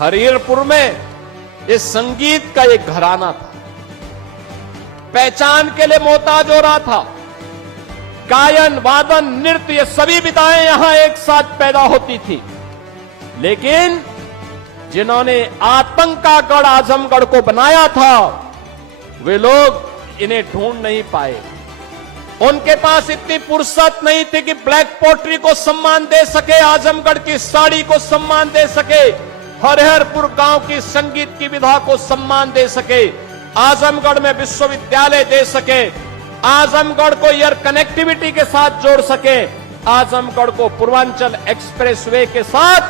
हरिहरपुर में इस संगीत का एक घराना था, पहचान के लिए मोहताज हो रहा था। गायन, वादन, नृत्य, ये सभी विधाएं यहां एक साथ पैदा होती थी। लेकिन जिन्होंने आतंक का गढ़ आजमगढ़ को बनाया था, वे लोग इन्हें ढूंढ नहीं पाए। उनके पास इतनी फुर्सत नहीं थी कि ब्लैक पोट्री को सम्मान दे सके, आजमगढ़ की साड़ी को सम्मान दे सके, हरिहरपुर गांव की संगीत की विधा को सम्मान दे सके, आजमगढ़ में विश्वविद्यालय दे सके, आजमगढ़ को एयर कनेक्टिविटी के साथ जोड़ सके, आजमगढ़ को पूर्वांचल एक्सप्रेसवे के साथ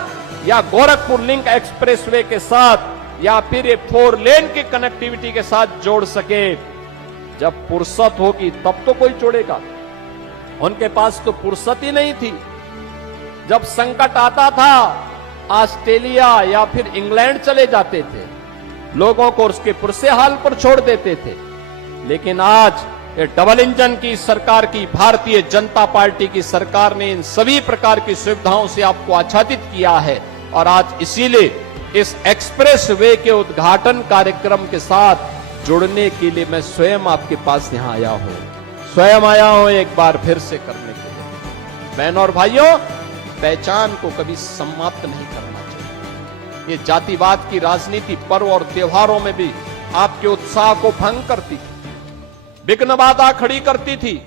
या गोरखपुर लिंक एक्सप्रेसवे के साथ या फिर ये 4 लेन की कनेक्टिविटी के साथ जोड़ सके। जब फुर्सत होगी तब तो कोई जोड़ेगा। उनके पास तो फुर्सत ही नहीं थी। जब संकट आता था, ऑस्ट्रेलिया या फिर इंग्लैंड चले जाते थे, लोगों को उसके पुरसे हाल पर छोड़ देते थे। लेकिन आज ये डबल इंजन की सरकार की, भारतीय जनता पार्टी की सरकार ने इन सभी प्रकार की सुविधाओं से आपको आच्छादित किया है। और आज इसीलिए इस एक्सप्रेस वे के उद्घाटन कार्यक्रम के साथ जुड़ने के लिए मैं स्वयं आपके पास यहां आया हूं, स्वयं आया हूं एक बार फिर से करने के लिए। बहनों और भाइयों, पहचान को कभी समाप्त नहीं करना चाहिए। ये जातिवाद की राजनीति पर्व और त्योहारों में भी आपके उत्साह को भंग करती थी, विघ्न बाधा खड़ी करती थी।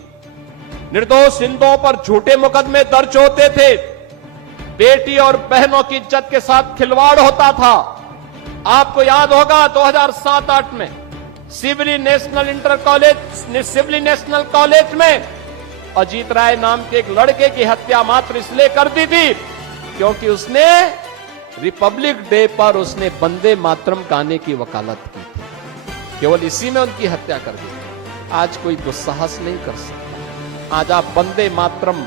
निर्दोष हिंदुओं पर झूठे मुकदमे दर्ज होते थे, बेटी और बहनों की इज्जत के साथ खिलवाड़ होता था। आपको याद होगा 2007-8 में सिवली नेशनल कॉलेज में अजीत राय नाम के एक लड़के की हत्या मात्र इसलिए कर दी थी क्योंकि उसने रिपब्लिक डे पर उसने वंदे मातरम गाने की वकालत की थी। केवल इसी में उनकी हत्या कर दी। आज कोई दुस्साहस नहीं कर सकता। आज आप वंदे मातरम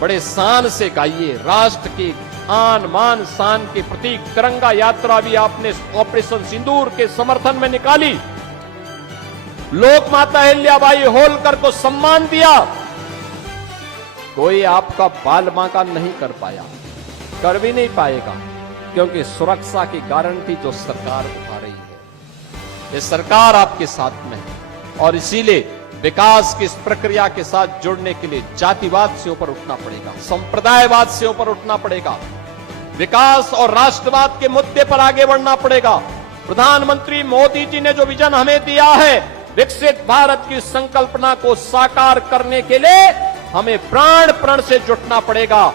बड़े शान से गाइए। राष्ट्र की आन मान शान के प्रतीक तिरंगा यात्रा भी आपने ऑपरेशन सिंदूर के समर्थन में निकाली। लोक माता अहिल्याबाई होलकर को सम्मान दिया। कोई आपका बाल बांका नहीं कर पाया, कर भी नहीं पाएगा, क्योंकि सुरक्षा की गारंटी जो सरकार उठा रही है, ये सरकार आपके साथ में है। और इसीलिए विकास की इस प्रक्रिया के साथ जुड़ने के लिए जातिवाद से ऊपर उठना पड़ेगा, संप्रदायवाद से ऊपर उठना पड़ेगा, विकास और राष्ट्रवाद के मुद्दे पर आगे बढ़ना पड़ेगा। प्रधानमंत्री मोदी जी ने जो विजन हमें दिया है, विकसित भारत की संकल्पना को साकार करने के लिए हमें प्राण प्रण से जुटना पड़ेगा।